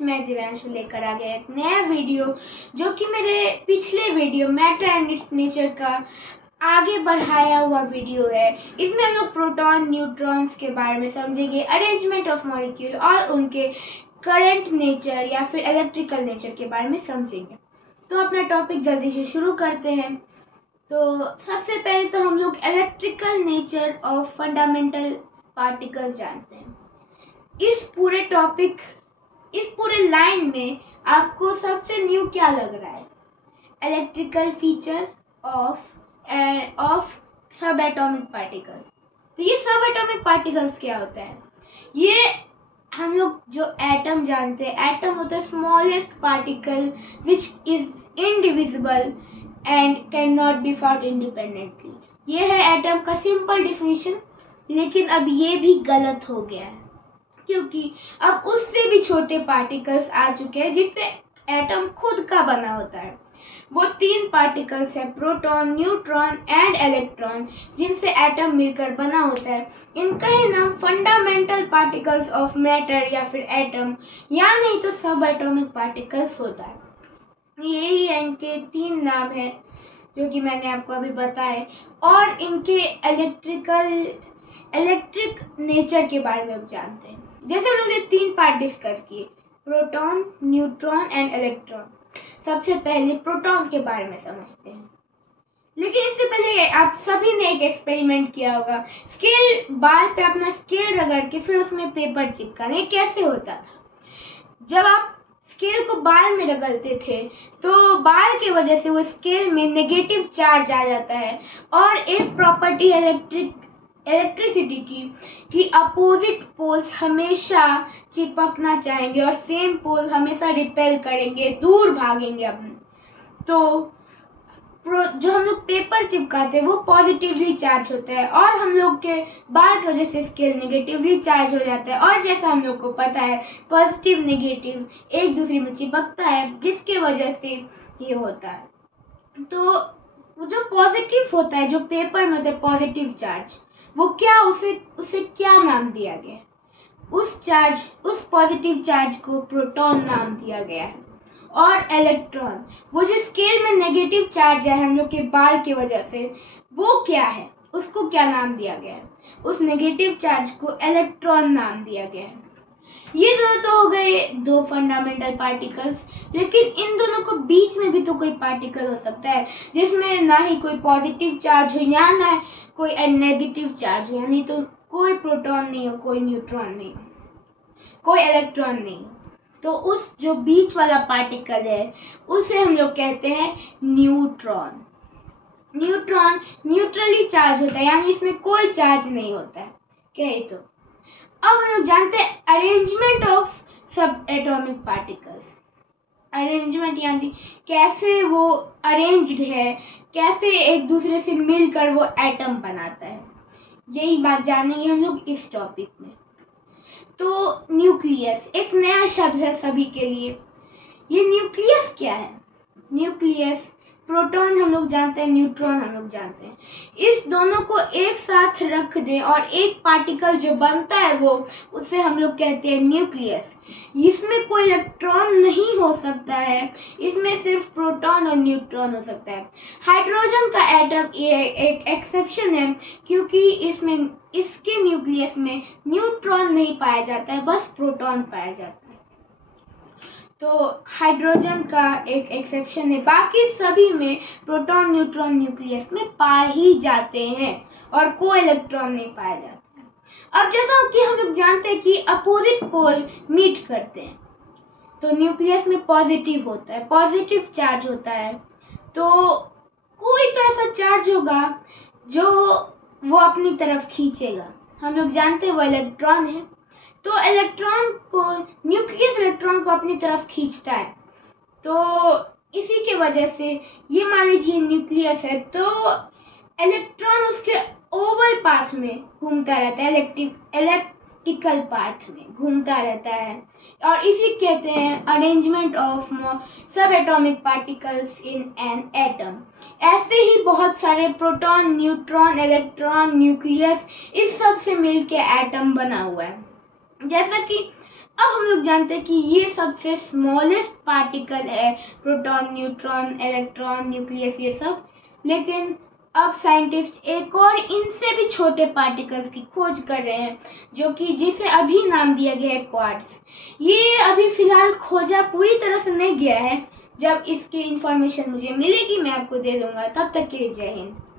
मैं दिव्यांशु लेकर आ गया एक नया वीडियो, जो कि मेरे पिछले video matter and it's nature का आगे बढ़ाया हुआ वीडियो है। इसमें हम लोग प्रोटॉन न्यूट्रॉन्स के बारे में समझेंगे, अरेंजमेंट ऑफ मॉलिक्यूल और उनके करंट नेचर या फिर इलेक्ट्रिकल नेचर के बारे में समझेंगे। तो अपना टॉपिक जल्दी से शुरू करते हैं। तो सबसे पहले तो हम लोग electrical nature of fundamental particle जानते हैं। इस पूरे लाइन में आपको सबसे न्यू क्या लग रहा है? इलेक्ट्रिकल फीचर ऑफ सब एटॉमिक पार्टिकल्स। तो ये सब एटॉमिक पार्टिकल्स क्या होता है? ये हम लोग जो एटम जानते हैं, एटम होता है smallest particle which is indivisible and can not be found independently. ये है एटम का सिंपल डिफिनीशन, लेकिन अब ये भी गलत हो गया है, क्योंकि अब उससे भी छोटे पार्टिकल्स आ चुके हैं जिससे एटम खुद का बना होता है। वो 3 पार्टिकल्स है, प्रोटॉन, न्यूट्रॉन एंड इलेक्ट्रॉन, जिनसे एटम मिलकर बना होता है। इनका ही नाम फंडामेंटल पार्टिकल्स ऑफ मैटर या फिर एटम या नहीं तो सब एटॉमिक पार्टिकल्स होता है। यही है, इनके 3 नाम है जो कि मैंने आपको अभी बताए, और इनके इलेक्ट्रिक नेचर के बारे में जानते हैं। जैसे हम लोग ने 3 पार्ट डिस्कस किए, प्रोटॉन, न्यूट्रॉन एंड इलेक्ट्रॉन। सबसे पहले प्रोटॉन के बारे में समझते हैं, लेकिन इससे पहले आप सभी ने एक एक्सपेरिमेंट किया होगा, स्केल बाल पे अपना स्केल रगड़ के फिर उसमें पेपर चिपकाना। ये कैसे होता था? जब आप स्केल को बाल में रगड़ते थे तो बाल की वजह से वो स्केल में नेगेटिव चार्ज आ जाता है, और एक प्रॉपर्टी इलेक्ट्रिसिटी की अपोजिट पोल्स हमेशा चिपकना चाहेंगे और सेम पोल हमेशा रिपेल करेंगे, दूर भागेंगे अपने। तो जो हम लोग पेपर चिपकाते हैं वो पॉजिटिवली चार्ज होता है, और हम लोग के बाल की वजह से स्केल नेगेटिवली चार्ज हो जाता है। और जैसा हम लोग को पता है, पॉजिटिव नेगेटिव एक दूसरे में चिपकता है, जिसके वजह से ये होता है। तो जो पॉजिटिव होता है, जो पेपर में होता है पॉजिटिव चार्ज, वो क्या, उसे क्या नाम दिया गया? उस पॉजिटिव चार्ज को प्रोटॉन नाम दिया गया है। और इलेक्ट्रॉन, वो जो स्केल में नेगेटिव चार्ज है हम लोग के बाल की वजह से, वो क्या है, उसको क्या नाम दिया गया है? उस नेगेटिव चार्ज को इलेक्ट्रॉन नाम दिया गया है। ये दोनों तो हो गए 2 फंडामेंटल पार्टिकल्स, लेकिन इन दोनों को बीच में भी तो कोई पार्टिकल हो सकता है जिसमें ना ही कोई पॉजिटिव चार्ज हो या ना कोई नेगेटिव चार्ज हो, यानी तो कोई प्रोटॉन नहीं हो, कोई न्यूट्रॉन नहीं हो, कोई इलेक्ट्रॉन नहीं हो। तो उस जो बीच वाला पार्टिकल है उसे हम लोग कहते हैं न्यूट्रॉन। न्यूट्रॉन न्यूट्रली चार्ज होता है, यानी इसमें कोई चार्ज नहीं होता है। कहे तो अब हम लोग जानते हैं अरेंजमेंट ऑफ सब एटॉमिक पार्टिकल्स। अरेंजमेंट यानी कैसे वो अरेंज्ड है, कैसे एक दूसरे से मिलकर वो एटम बनाता है। यही बात जानेंगे हम लोग इस टॉपिक में। तो न्यूक्लियस एक नया शब्द है सभी के लिए। ये न्यूक्लियस क्या है? न्यूक्लियस, प्रोटॉन हम लोग जानते हैं, न्यूट्रॉन हम लोग जानते हैं। इस दोनों को एक साथ रख दें और एक पार्टिकल जो बनता है वो, उसे हम लोग कहते हैं न्यूक्लियस। इसमें कोई इलेक्ट्रॉन नहीं हो सकता है, इसमें सिर्फ प्रोटॉन और न्यूट्रॉन हो सकता है। हाइड्रोजन का एटम ये एक एक्सेप्शन है, क्योंकि इसके न्यूक्लियस में न्यूट्रॉन नहीं पाया जाता है, बस प्रोटॉन पाया जाता है। तो हाइड्रोजन का एक एक्सेप्शन है, बाकी सभी में प्रोटॉन न्यूट्रॉन न्यूक्लियस में पाए ही जाते हैं और कोई इलेक्ट्रॉन नहीं पाया जाता है। अब जैसा कि हम लोग जानते हैं कि अपोजिट पोल मीट करते हैं, तो न्यूक्लियस में पॉजिटिव होता है, पॉजिटिव चार्ज होता है। तो कोई तो ऐसा चार्ज होगा जो वो अपनी तरफ खींचेगा, हम लोग जानते हैं वो इलेक्ट्रॉन है। तो इलेक्ट्रॉन को, न्यूक्लियस इलेक्ट्रॉन को अपनी तरफ खींचता है। तो इसी के वजह से ये मान लीजिए न्यूक्लियस है, तो इलेक्ट्रॉन उसके ओवल पाथ में घूमता रहता है, इलेक्ट्रिकल पाथ में घूमता रहता है, और इसी कहते हैं अरेंजमेंट ऑफ सब atomic particles in an atom. ऐसे ही बहुत सारे प्रोटॉन, न्यूट्रॉन, इलेक्ट्रॉन, न्यूक्लियस, इस सब से मिलके एटम बना हुआ है। जैसा कि अब हम लोग जानते हैं कि ये सबसे स्मॉलेस्ट पार्टिकल है, प्रोटॉन, न्यूट्रॉन, इलेक्ट्रॉन, न्यूक्लियस, ये सब। लेकिन अब साइंटिस्ट एक और इनसे भी छोटे पार्टिकल्स की खोज कर रहे हैं, जो कि जिसे अभी नाम दिया गया है क्वार्ट्स। ये अभी फिलहाल खोजा पूरी तरह से नहीं गया है। जब इसकी इंफॉर्मेशन मुझे मिलेगी मैं आपको दे दूंगा। तब तक के लिए जय हिंद।